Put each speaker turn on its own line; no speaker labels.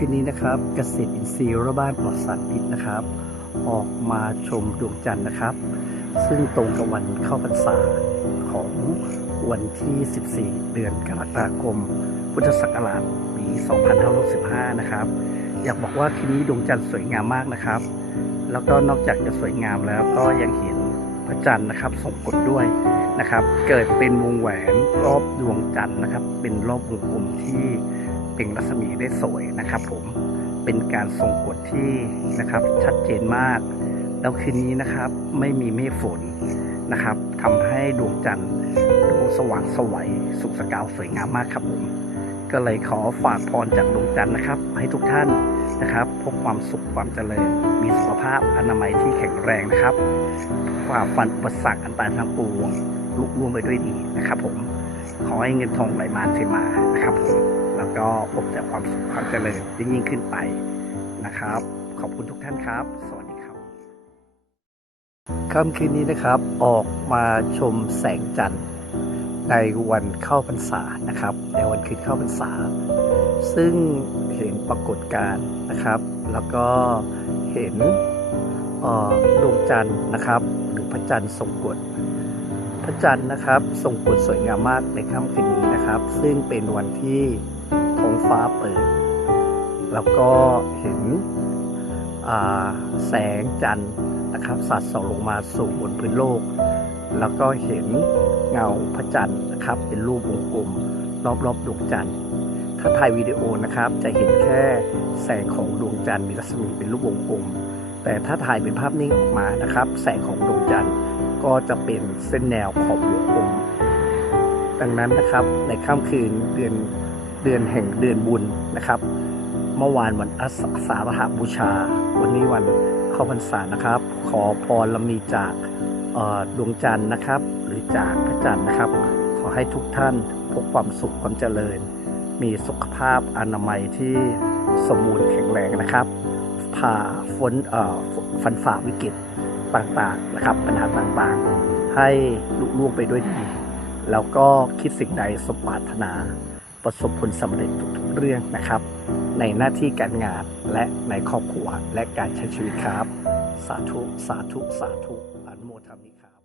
คืนนี้นะครับเกษตรอินทรีย์รอบบ้านปลอดสารพิษนะครับ ออกมาชมดวงจันทร์นะครับ ซึ่งตรงกับวันเข้าพรรษาของวันที่ 14 เดือนกรกฎาคม พุทธศักราชปี 2565 นะครับ อยากบอกว่าคืนนี้ดวงจันทร์สวยงามมากนะครับ แล้วก็นอกจากจะสวยงามแล้วก็ยังเห็นพระจันทร์นะครับทรงกฎด้วยนะครับ เกิดเป็นวงแหวนรอบดวงจันทร์นะครับ เป็นรอบวงกลมที่ เป็นรัศมีได้สวยนะครับ ผมเป็นการทรงกฎที่นะครับชัดเจนมาก แล้วคืนนี้นะครับไม่มีเมฆฝนนะครับทำให้ดวงจันทร์ดูสว่างสวัยสุขสกาวสวยงามมากครับผมก็เลยขอฝากพรจากดวงจันทร์นะครับ ให้ทุกท่านนะครับพบความสุขความเจริญ มีสุขภาพอนามัยที่แข็งแรงนะครับฝ่าฟันอุปสรรคอันตรายทางปวงลุล่วงไปด้วยดีนะครับ ผมขอให้เงินทองไหลมาเทมานะครับผม แล้วก็พบแต่ความสุขความเจริญยิ่งยิ่งขึ้นไปนะครับ ขอบคุณทุกท่านครับ สวัสดีครับค่ำคืนนี้นะครับออกมาชมแสงจันทร์ในวันเข้าพรรษานะครับ ในวันคืนเข้าพรรษา ซึ่งเห็นปรากฏการณ์นะครับ แล้วก็เห็นดวงจันทร์นะครับ หรือพระจันทร์ทรงกฎพระจันทร์นะครับทรงกฎสวยงามมากในค่ำคืนนี้นะครับ ซึ่งเป็นวันที่ ฟ้าเปิด แล้วก็เห็นแสงจันทร์นะครับสัดส่องลงมาสู่บนพื้นโลก แล้วก็เห็นเงาพระจันทร์นะครับ เป็นรูปวงกลมรอบๆดวงจันทร์ ถ้าถ่ายวิดีโอนะครับ จะเห็นแค่แสงของดวงจันทร์มีรัศมีเป็นรูปวงกลม แต่ถ้าถ่ายเป็นภาพนิ่งออกมานะครับ แสงของดวงจันทร์ก็จะเป็นเส้นแนวขอบวงกลม ดังนั้นนะครับในค่ำคืนเดือน เดือนแห่งเดือนบุญนะครับ เมื่อวานวันอาสาฬหบูชา วันนี้วันเข้าพรรษานะครับ ขอพรละมีจากดวงจันทร์นะครับ หรือจากพระจันทร์นะครับ ขอให้ทุกท่านพบความสุขความเจริญ มีสุขภาพอนามัยที่สมบูรณ์แข็งแรงนะครับผ่าฝนฟันฝ่าวิกฤตต่างๆนะครับ ปัญหาต่างๆ ให้ลุล่วงไปด้วยดี แล้วก็คิดสิ่งใดสมปรารถนา ประสบผลสำเร็จทุกๆเรื่องนะครับ ในหน้าที่การงานและในครอบครัวและการใช้ชีวิตครับ สาธุ สาธุ สาธุอนุโมทนามิครับ